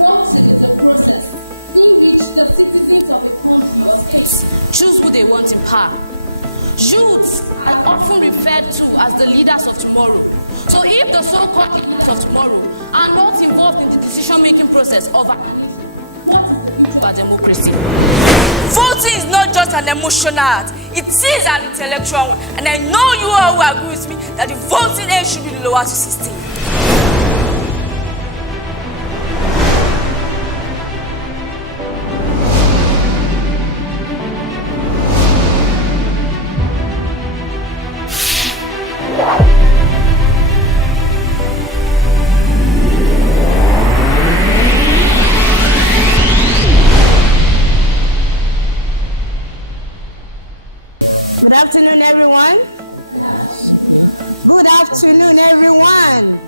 Voting is a process in which the citizens of a country or state choose who they want in power. Youths are often referred to as the leaders of tomorrow. So if the so-called leaders of tomorrow are not involved in the decision-making process of our nation, what is the future of our democracy? Voting is not just an emotional act, it is an intellectual one. And I know you all will agree with me that the voting age should be lower to 16. Good afternoon, everyone. Good afternoon, everyone.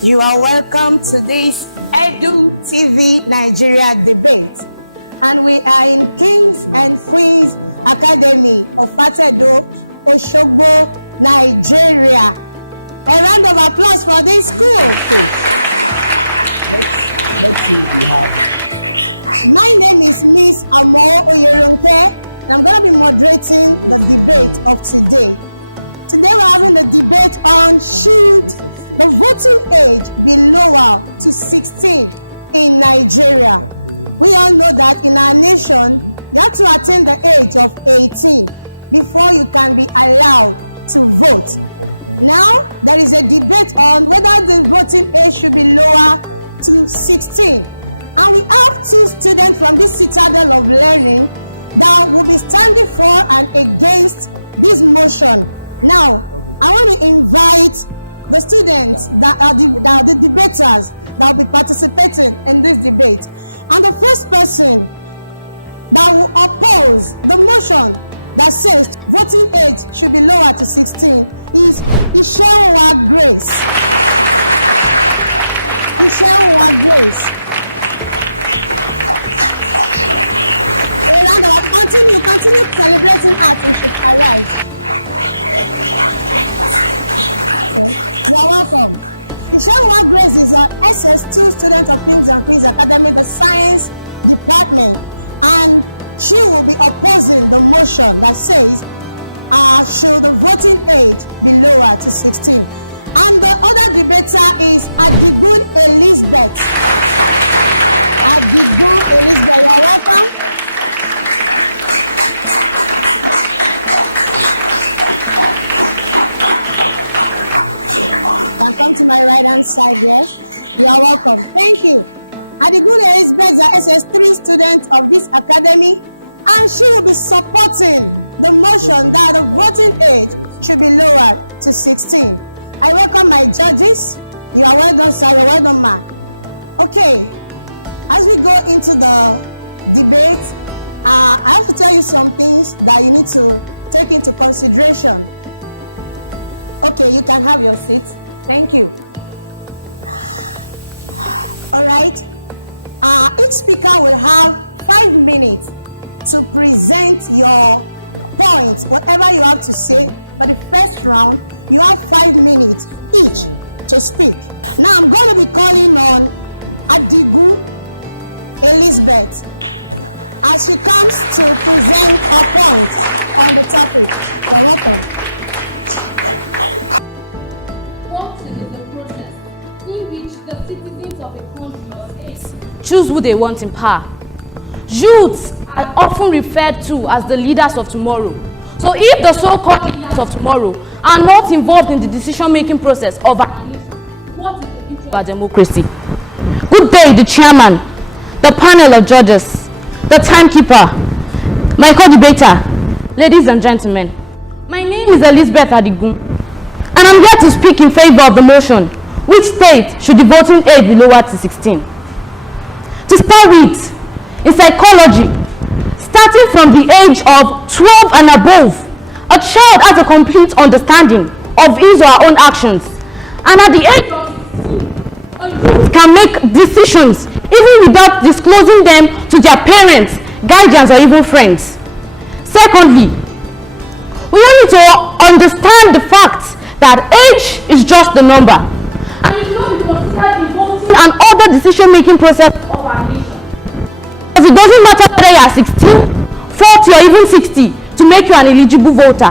You are welcome to this Edu TV Nigeria debate. And we are in Kings and Queens Academy of Fatedo, Oshogbo, Nigeria. A round of applause for this school, please. Let's see if we have. My name is Miss Amo Oyeronke. And I'm going to be moderating the debate of today. Today we're having a debate on should the voting age be lower to 16 in Nigeria. We all know that in our nation, you have to attain the age of 18 before you can be allowed to vote. Now, there is a debate on whether the voting age should be lower to 16. And we have two students from this citadel of learning that will be standing for and against this motion. Now, I want to invite the students that are the debaters that will be participating in this debate. And the first person that will oppose the motion that says voting age should be lower to 16 is Ishewa Grace. Ishewa Grace. Continue celebrating art, we should arrive. Okay. You are welcome. Ishewa Grace is an SS2 student of Kings and Queens Academy, the science department, and she will be opposing the motion that says should the voting age be lower to 16. And the other debater is Adigun Elizabeth. Adigun Elizabeth, you are welcome. And come to my right hand side here. You are welcome. Thank you. Adigun Elizabeth is an SS3 student of this academy, and she will be supporting the motion that the voting age should be lowered to 16. I welcome my judges. You are well done, sir. You are well done, ma. Okay. As we go into the debate, I have to tell you some things that you need to take into consideration. Okay, you can have your seat. Thank you. All right. Each speaker will have 5 minutes to present your points, whatever you have to say. For the first round, you have 5 minutes each to speak. Now, I'm going to be calling on Adigun Elizabeth as she comes to present her points on the topic. You're welcome. Choose who they want in power. Youths are often referred to as the leaders of tomorrow. So if the so-called leaders of tomorrow are not involved in the decision-making process of our nation, what is the future of our democracy? Good day, the chairman, the panel of judges, the timekeeper, my co-debater, ladies and gentlemen. My name is Elizabeth Adigun, and I'm here to speak in favor of the motion, which states should the voting age be lowered to 16. To start with, in psychology, starting from the age of 12 and above, a child has a complete understanding of his or her own actions. And at the age of 16, a youth can make decisions even without disclosing them to their parents, guardians, or even friends. Secondly, we need to understand the fact that age is just the number. And it should not be considered in voting and other decision-making process of our nation. Because it doesn't matter whether you are 16, 40 or even 60 to make you an eligible voter.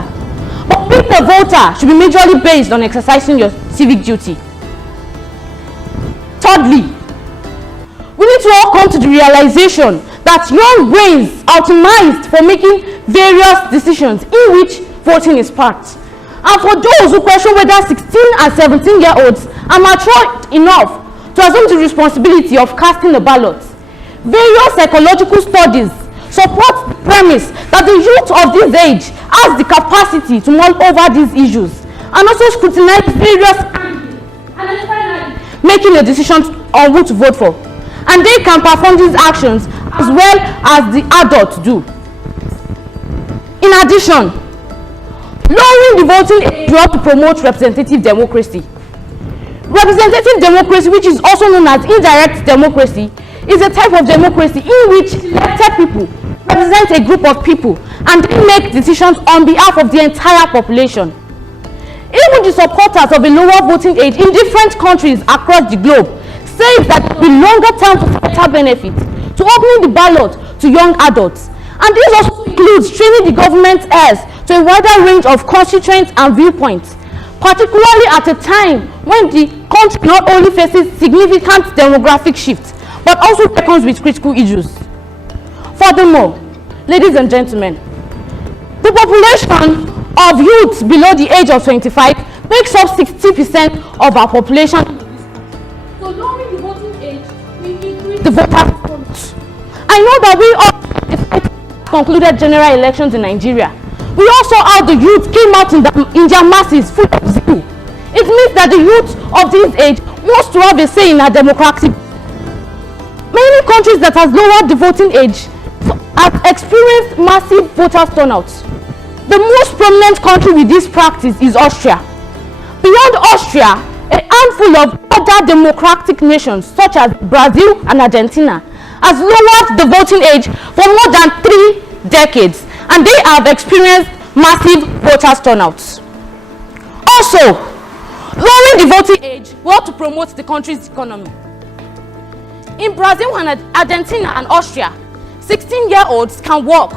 But being a voter should be majorly based on exercising your civic duty. Thirdly, we need to all come to the realization that young brains are optimized for making various decisions in which voting is part. And for those who question whether 16 and 17-year-olds are mature enough to assume the responsibility of casting a ballot, various psychological studies support the premise that the youth of this age has the capacity to mull over these issues and also scrutinize various angles and then finally making a decision on who to vote for. And they can perform these actions as well as the adults do. In addition, lowering the voting age will help to promote representative democracy. Representative democracy, which is also known as indirect democracy, is a type of democracy in which elected people represent a group of people and they make decisions on behalf of the entire population. Even the supporters of a lower voting age in different countries across the globe say that there will be longer term societal benefits to opening the ballot to young adults. And this also includes training the government heirs to a wider range of constituents and viewpoints, particularly at a time when the country not only faces significant demographic shifts, but also reckons with critical issues. Furthermore, ladies and gentlemen, the population of youths below the age of 25 makes up 60% of our population. So lowering the voting age will increase the voter turnout. I know that we all concluded general elections in Nigeria. We also how the youth came out in their masses full of zeal. It means that the youth of this age wants to have a say in our democratic. Many countries that have lowered the voting age have experienced massive voter turnout. The most prominent country with this practice is Austria. Beyond Austria, a handful of other democratic nations such as Brazil and Argentina has lowered the voting age for more than 3 decades, and they have experienced massive voter turnouts. Also, lowering the voting age will help to promote the country's economy. In Brazil and Argentina and Austria, 16-year-olds can work,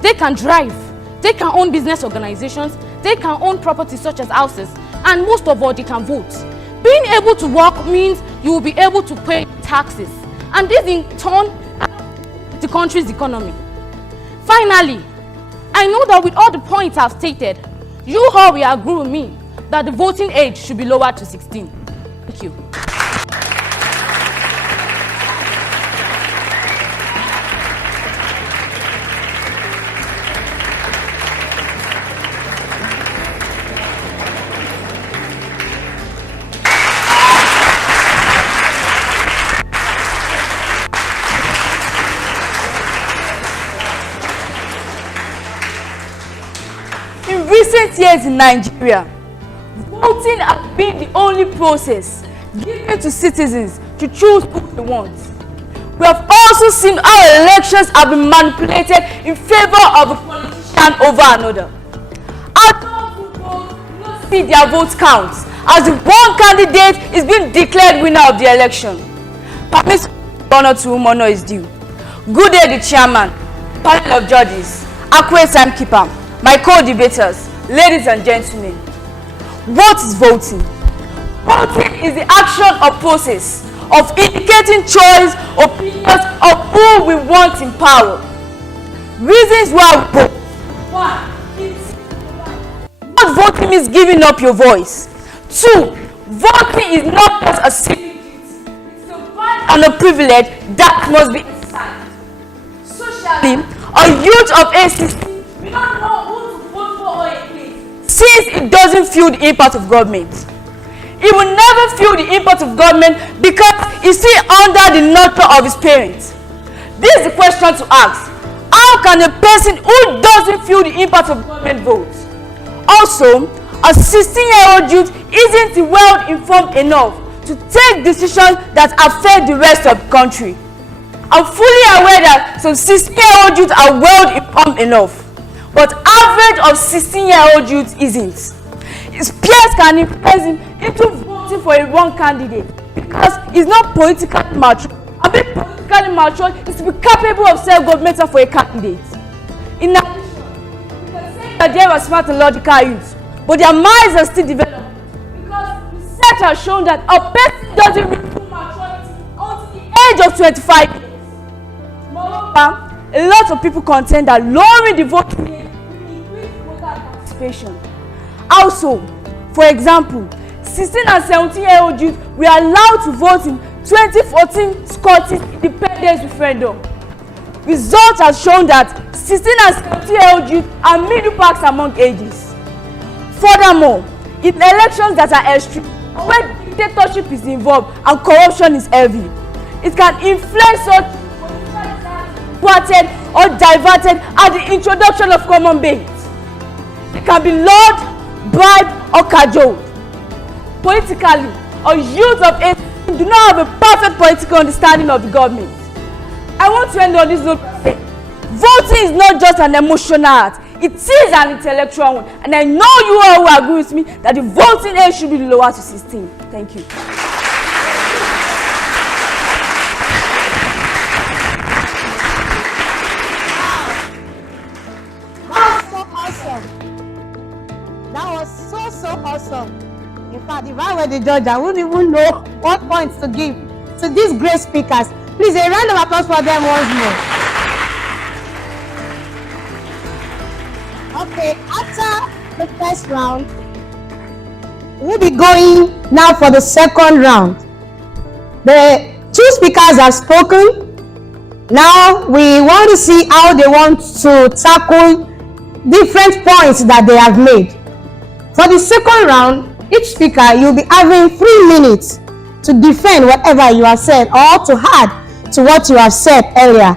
they can drive, they can own business organizations, they can own property such as houses, and most of all, they can vote. Being able to work means you will be able to pay taxes, and this in turn the country's economy. Finally, I know that with all the points I've stated, you all will agree with me that the voting age should be lowered to 16. Thank you. In recent years in Nigeria, voting has been the only process given to citizens to choose who they want. We have also seen how elections have been manipulated in favor of a politician over another. Adults who vote do not see their vote count as the one candidate is being declared winner of the election. Permit honor to whom honor is due. Good day, the chairman, panel of judges, accurate timekeeper, my co-debaters, ladies and gentlemen. What is voting? Voting is the action or process of indicating choice, opinions of who we want in power. Reasons why we vote. 1. Not voting means giving up your voice. 2. Voting is not just a civic duty. It's a right and a privilege that must be exercised. Socially, a youth of age 16 will not know who to vote for or against, since it doesn't feel the impact of government. He will never feel the impact of government because he's still under the nurture of his parents. This is the question to ask. How can a person who doesn't feel the impact of government vote? Also, a 16-year-old youth isn't well informed enough to take decisions that affect the rest of the country. I'm fully aware that some 16-year-old youth are well informed enough, but average of 16-year-old youth isn't. His peers can influence him into voting for a wrong candidate because it's not politically mature. And being politically mature is to be capable of self-government for a candidate. In addition, you can say that they were smart and logical youths, but their minds are still developing because research has shown that a person doesn't reach full maturity until the age of 25 years. Moreover, a lot of people contend that lowering the voting age will increase voter participation. Also, for example, 16 and 17-year-old youth were allowed to vote in 2014 Scottish independence referendum. Results have shown that 16 and 17-year-old youth are middle packs among ages. Furthermore, in elections that are extreme, where dictatorship is involved and corruption is heavy, it can influence us thwarted or diverted at the introduction of common bait. It can be lured, bribed, or cajoled. Politically, a youth of 18 do not have a perfect political understanding of the government. I want to end on this note. Voting is not just an emotional act, it is an intellectual one. And I know you all will agree with me that the voting age should be lower to 16. Thank you. That was so awesome. In fact, if I were the judge, I wouldn't even know what points to give to these great speakers. Please, a round of applause for them once more. Okay, after the first round, we'll be going now for the second round. The two speakers have spoken. Now we want to see how they want to tackle different points that they have made. For the second round, each speaker, you'll be having 3 minutes to defend whatever you have said or to add to what you have said earlier.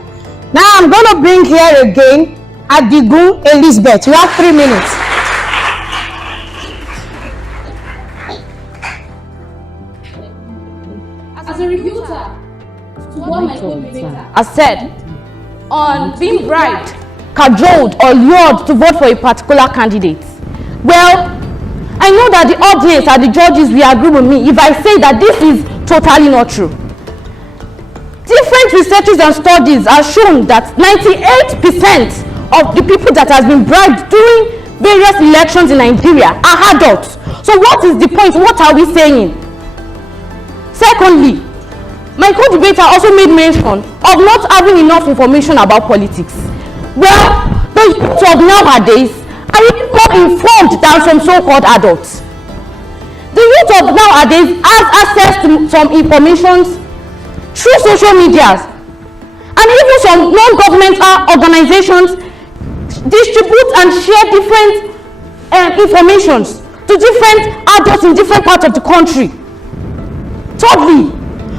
Now I'm going to bring here again Adigun Elizabeth. You have 3 minutes. As a rebuker to what my co-debater has said on being bribed, cajoled, or lured to vote for a particular candidate, well, I know that the audience and the judges will agree with me if I say that this is totally not true. Different researches and studies have shown that 98% of the people that has been bribed during various elections in Nigeria are adults. So what is the point? What are we saying? Secondly, my co-debater also made mention of not having enough information about politics. Well, the youth of nowadays are even more informed than some so-called adults. The youth of nowadays has access to some information through social media, and even some non-governmental organizations distribute and share different informations to different adults in different parts of the country. Thirdly,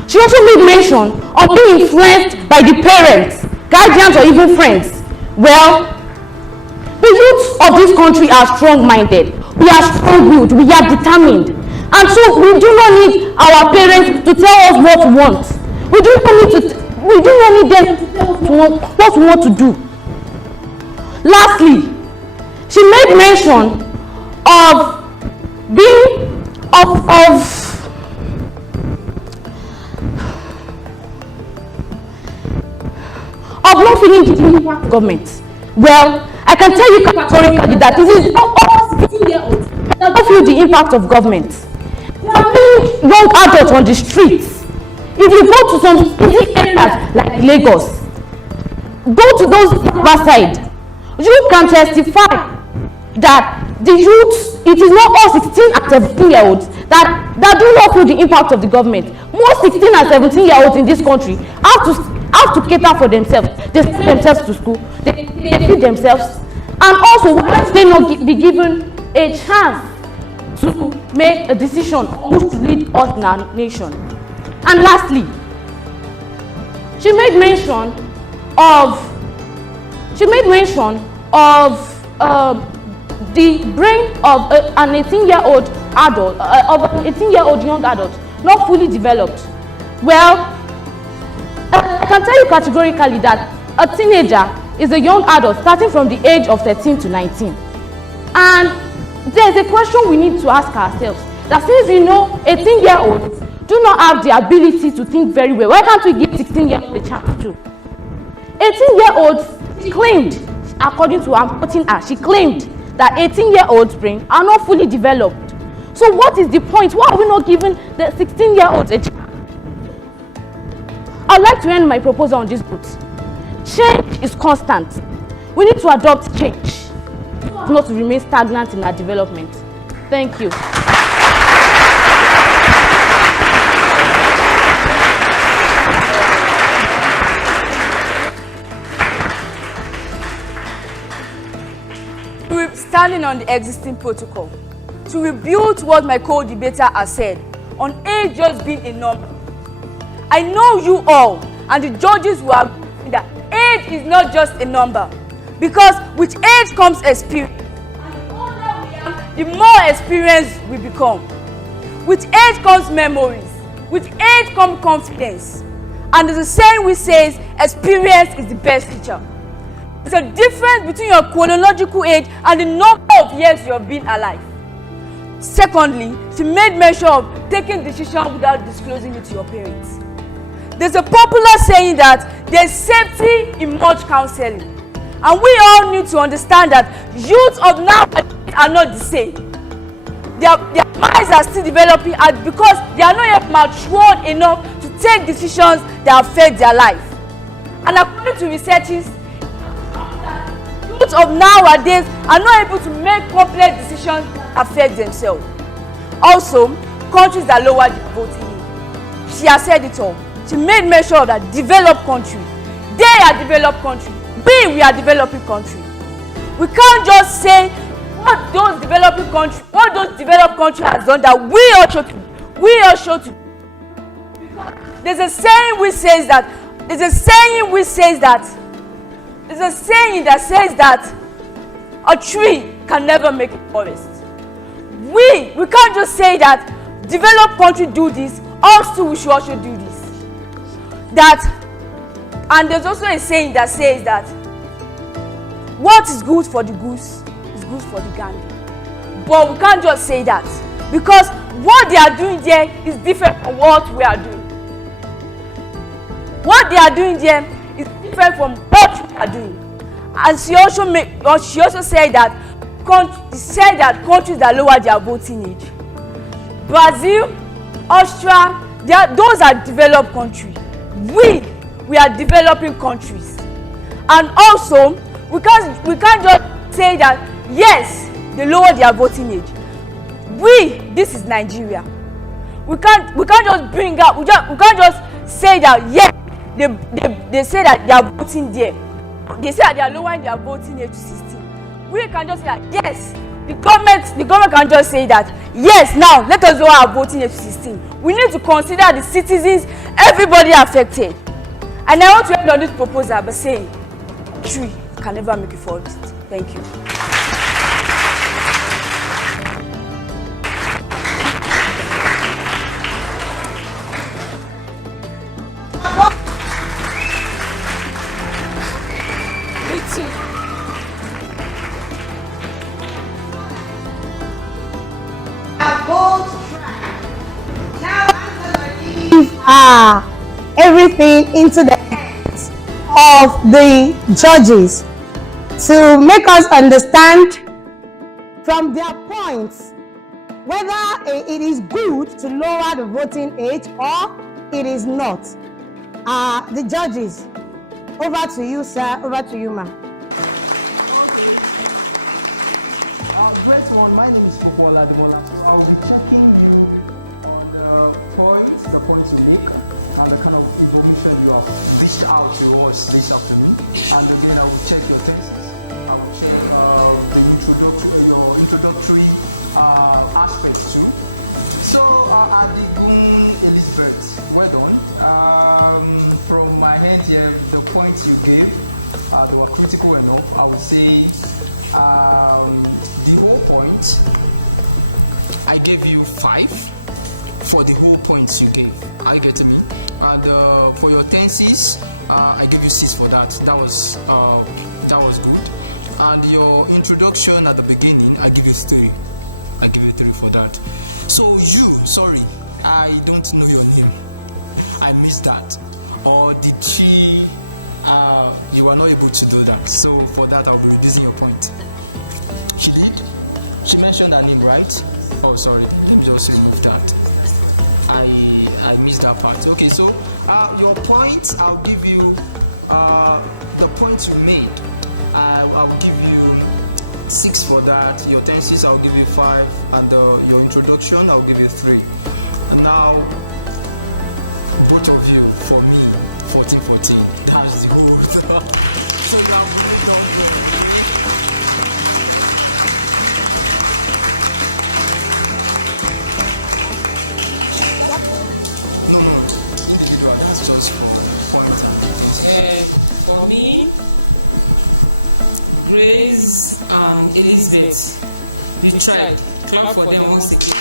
she also made mention of being influenced by the parents, guardians, or even friends. Well, the youth of this country are strong-minded, we are strong-willed, we are determined, and so we do not need our parents to tell us what we want. We do not need them to tell us what we want to do. Lastly, she made mention of not feeling the impact of government. Well, I can tell you categorically that it is not all 16-year-olds that don't feel the impact of government. There are many young adults on the streets. If you go to some busy areas like Lagos, go to those side, you can testify that the youths, it is not all 16 and 17-year-olds that do not feel the impact of the government. Most 16 and 17-year-olds in this country have to cater for themselves. They send themselves to school, they feed themselves, and also why they not be given a chance to make a decision on who to lead us in our nation. And lastly, she made mention of the brain of an 18-year-old adult, of an 18-year-old young adult, not fully developed. Well, I can tell you categorically that a teenager is a young adult starting from the age of 13 to 19. And there's a question we need to ask ourselves, that since we know 18-year-olds do not have the ability to think very well. Why can't we give 16-year-old a chance too? 18-year-old claimed, according to I'm quoting her, she claimed that 18-year-olds' brains are not fully developed. So what is the point? Why are we not giving the 16-year-olds a chance? I'd like to end my proposal on this note. Change is constant. We need to adopt change, not to remain stagnant in our development. Thank you. We're standing on the existing protocol to rebuild what my co-debater has said on age just being a number. I know you all and the judges who are that age is not just a number, because with age comes experience. And the older we are, the more experienced we become. With age comes memories. With age comes confidence. And there's a saying which says experience is the best teacher. There's a difference between your chronological age and the number of years you have been alive. Secondly, she made mention of taking decisions without disclosing it to your parents. There's a popular saying that there's safety in much counseling. And we all need to understand that youths of now are not the same. Their minds are still developing because they are not yet matured enough to take decisions that affect their life. And according to researches, youths of nowadays are not able to make complex decisions that affect themselves. Also, countries that lower the voting age. She has said it all. She made mention of that developed country. They are developed country. We are developing country. We can't just say what those developed countries has done that we all should do. There's a saying that says that a tree can never make a forest. We can't just say that developed country do this, us too we should also do this. And there's also a saying that says that what is good for the goose is good for the gander. But we can't just say that, because what they are doing there is different from what we are doing. What they are doing there is different from what we are doing. And she also said that countries that lower their voting age, Brazil, Austria, those are developed countries. We are developing countries. And also, we can't just say that yes, they lower their voting age. This is Nigeria. We can't just we can't just say that yes, they say that they are voting there. They say that they are lowering their voting age to 16. We can just say that yes, the government can just say that yes, now let us lower our voting age to 16. We need to consider the citizens, everybody affected. And I want to end on this proposal by saying, tree can never make a forest. Thank you. Everything into the hands of the judges to make us understand from their points whether it is good to lower the voting age or it is not. The judges, over to you, sir. Over to you, ma'am. Okay. Great one. My name is Popola Demola. So I will be checking you on the points you make, and the kind of information you have dished out to us this afternoon. And again, I will check your tenses. I will check your introductory aspects too. So, Adigun Elizabeth, well done. From my hand here, the points you gave, they were critical enough. I would say the whole point, I gave you 5 for the whole points you gave. Are you getting me? And for your tenses, I gave you 6 for that. That was good. And your introduction at the beginning, I give you 3. I give you 3 for that. So I don't know your name. I missed that. Or did she, you were not able to do that. So for that, I'll be reducing your point. She did? She mentioned her name, right? Oh, sorry, then let me just remove that. I missed that part. Okay, so your point, I'll give you, the point you made, I'll give you 6 for that. Your tenses, I'll give you 5. And your introduction, I'll give you 3. And now, both of you, for me, 14. That's the whole. So you have really done well, okay? No, individual. That's just for points and things. For me, Grace and Elizabeth, you tried. Clap for them once again.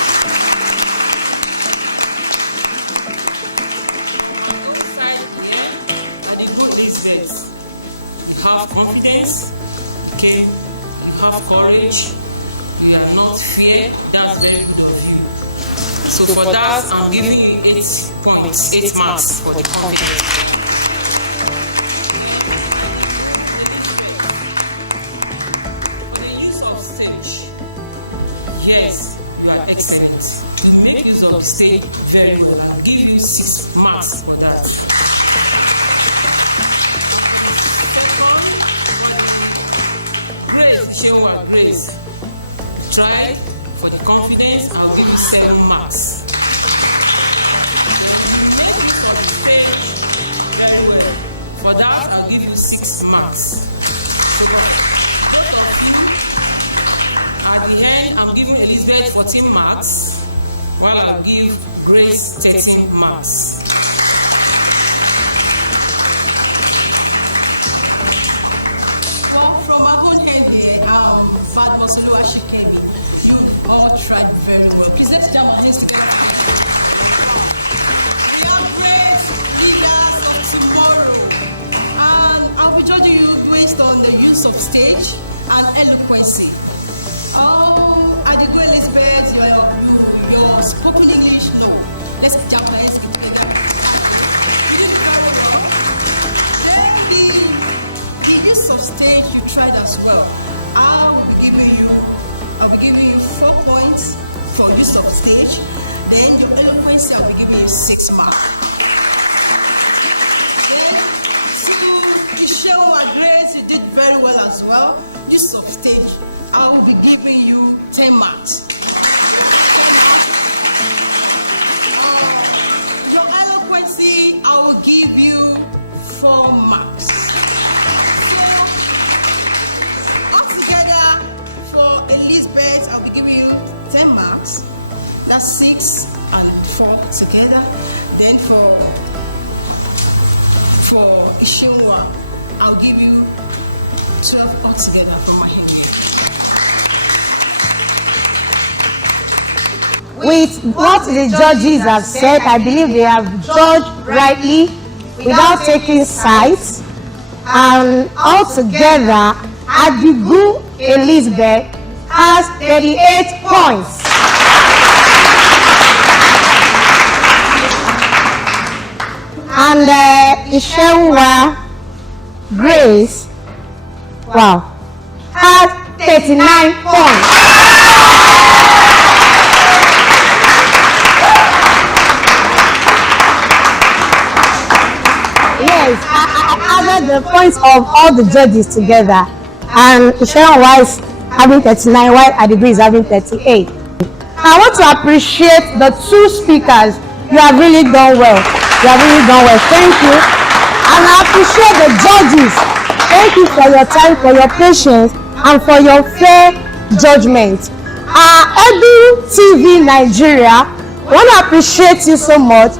From my own side here, at the good Elizabeth, you have confidence, you have courage, you are not fear. That's very good of you. So for that, I'm giving you 8 points, 8 marks for the confidence. Then I Elizabeth, for the use of stage, yes, you are excellent. You make use of the stage very well. I'll give you 6 marks for that. And for the second, for the Grace, Ishenwa Grace, you tried. For the confidence, I'll give you 7 marks. Then you make use of the stage very well. For that, I'll give you 6 marks. So both of you, at the end, I'm giving Elizabeth 14 marks, while I'll give Grace 13 marks. Well, from my own hand here, Badmus Oluwashikemi, you all tried very well. Please let's jam our hands together. We are great leaders of tomorrow, and I'll be judging you based on the use of stage and eloquency. Adigo Elizabeth, your spoken English, no. Let's jam our hands together. You did very well. Then the use of stage, you tried as well. I'll be giving you 4 points for use of stage. Then your eloquence, I'll be giving you 6 marks. Then to Ishenwa Grace, you did very well as well. Use of stage, I will be giving you 10 marks. 10 marks. Your eloquence, I will give you 4 marks. Altogether, for Elizabeth, I'll be giving you 10 marks. That's 6 and 4 together. Then for Ishenwa, I'll give you 12 altogether from my hand here. With what the judges have said, I believe they have judged rightly without taking sides. And altogether, Adigu Elizabeth has 38 points. And Ishenwa Grace, wow, has 39 points. Yes, I added the points of all the judges together, and Ishenwa is having 39 while Adigu is having 38. I want to appreciate the 2 speakers. You have really done well. You have really done well. Thank you. And I appreciate the judges. Thank you for your time, for your patience, and for your fair judgment. Edu TV Nigeria, I want to appreciate you so much.